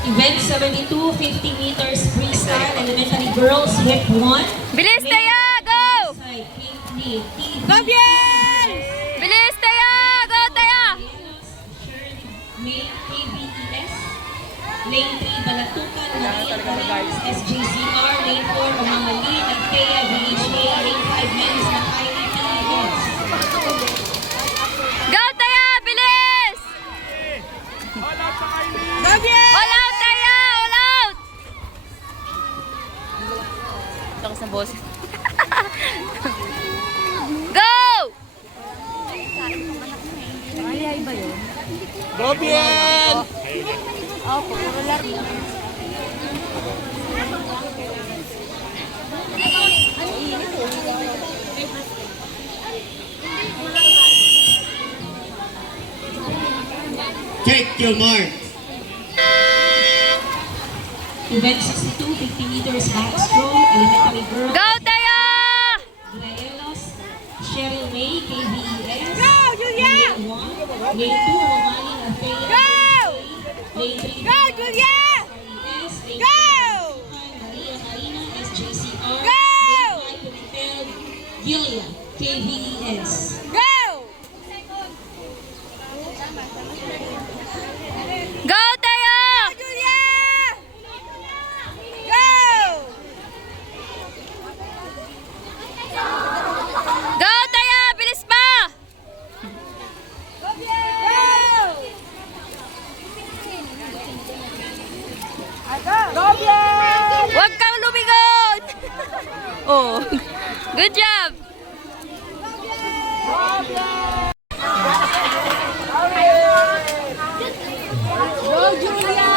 Event 72, 50 meters freestyle, elementary girls, hip 1. Bilis Taya! Go! Go, Biel! Bilis Taya! Go Taya! May KBES. Lane 3, Balatukan, Maria Corrales, SJCR. Lane 4, Umangalin, Althea, VHA. Lane 5, Men's ng IEPES. Go Taya! Bilis! Go, Biel! All out Taya! All out! Lakas ng boses. Go! Go, Biel! Take your mark. Event 62, 50 meters backstroke, elementary girls. Go Taya! Graelos, Cheryl May, KBES. Go, Julia! Lane 1, Lane 2, Romani, Althea. Go! Lane 3, Go, Julia! RES. Lane Go! 5, Maria Marina, SJCR. Go! Lane 5, Pimentel, Gilia, KBES. Go! Go Taya! Julia! Go! Go Taya! Bilis pa! Go, Biel! Go, Biel! Huwag kang lumigon! Oh, good job! Go, Julia!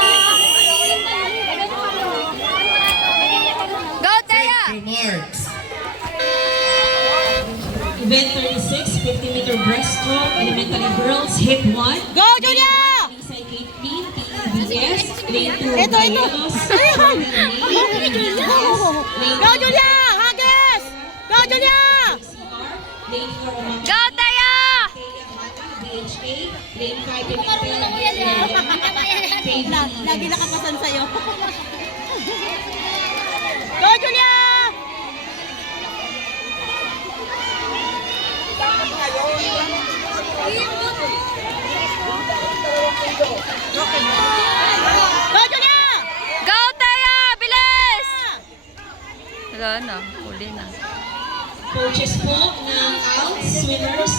Go Taya! Take your marks. Event 36, 50-meter breaststroke, elementary girls, hip 1. Go, Julia! Lisa Caitlin, PEBS. Lane 2, Ito. Graelos, Ayan! Cheryl May, Lane Go, Julia! Hages! Go, Julia! CR. Lane 4, Romani. Go Taya! BHA, Lane 5, Pimentel, Lagi nakapasan sa'yo. Go, Julia! Go, Julia! Go Taya! Bilis! Wala na, huli na. Coaches po ng ALT swimmers.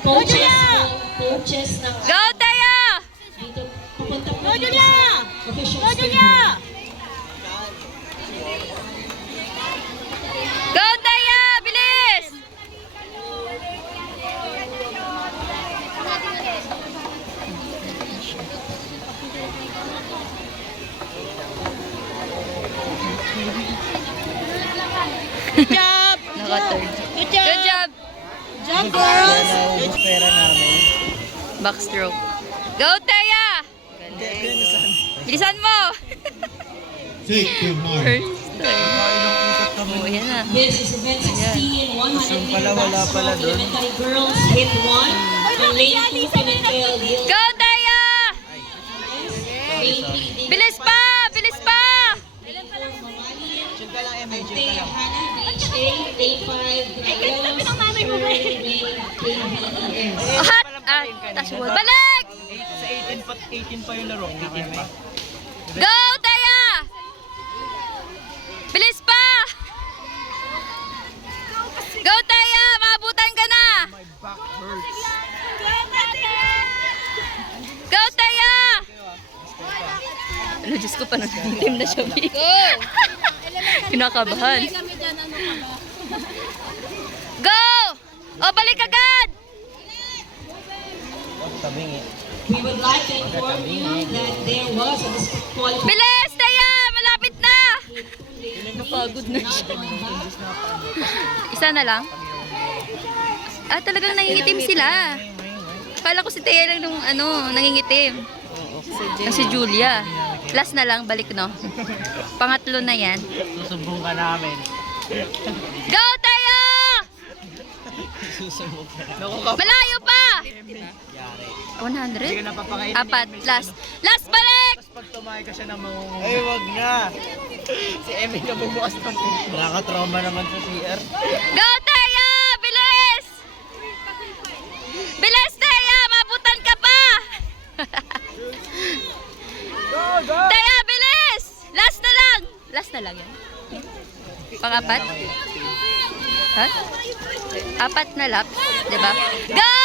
Coaches po, coaches ng Go Taya! dito. Pupunta po Go, dito Julia! sa official Go, Julia! Go Taya! Bilis! Good job! Naka-third. Good job! Good job! Job, girls! Backstroke. Go Taya! Bilisan mo! Take your mark. First time. Oh, yan na. This is event 16, 100 meter backstroke, elementary girls, hip 1. Ang lane 2, Pimentel, Gil. Go Taya! Lane 3, Bilis pa! Bilis pa! Althea, Hannah, BHA, Lane 5, Graelos, Cheryl May, KBES. Hot! Ah, taswag. Balik! Sa 18 pa yung laro. 18 pa. Go Taya! Bilis pa! Go Taya! Maabutan ka na! My back hurts. Go Taya! Ano, Diyos ko pa nag-team na siya. Go! Kinakabahan. Go! O, balik agad! We would like to inform you that there was a disqualification. Bilis! Taya! Malapit na! Napagod na siya. Isa na lang? Ah, talagang nangingitim sila. Kala ko si Taya lang nung nangingitim. Si Julia. Last na lang, balik no? Pangatlo na yan. Susubong ka namin. Go Taya! Malayo pa! 100? Hindi ka napapakain. Apat. Last. Last balik! pag tumahay ka siya na mangunguna. Ay, wag na. Si Emmy na bumukas ng pinto. Nakaka-trauma naman sa CR. Go, Teya! Bilis! Bilis, Teya! Mabutan ka pa! Teya, bilis! Last na lang! Last na lang yan. Pang-apat? Ha? 4 na laps, di ba? Go!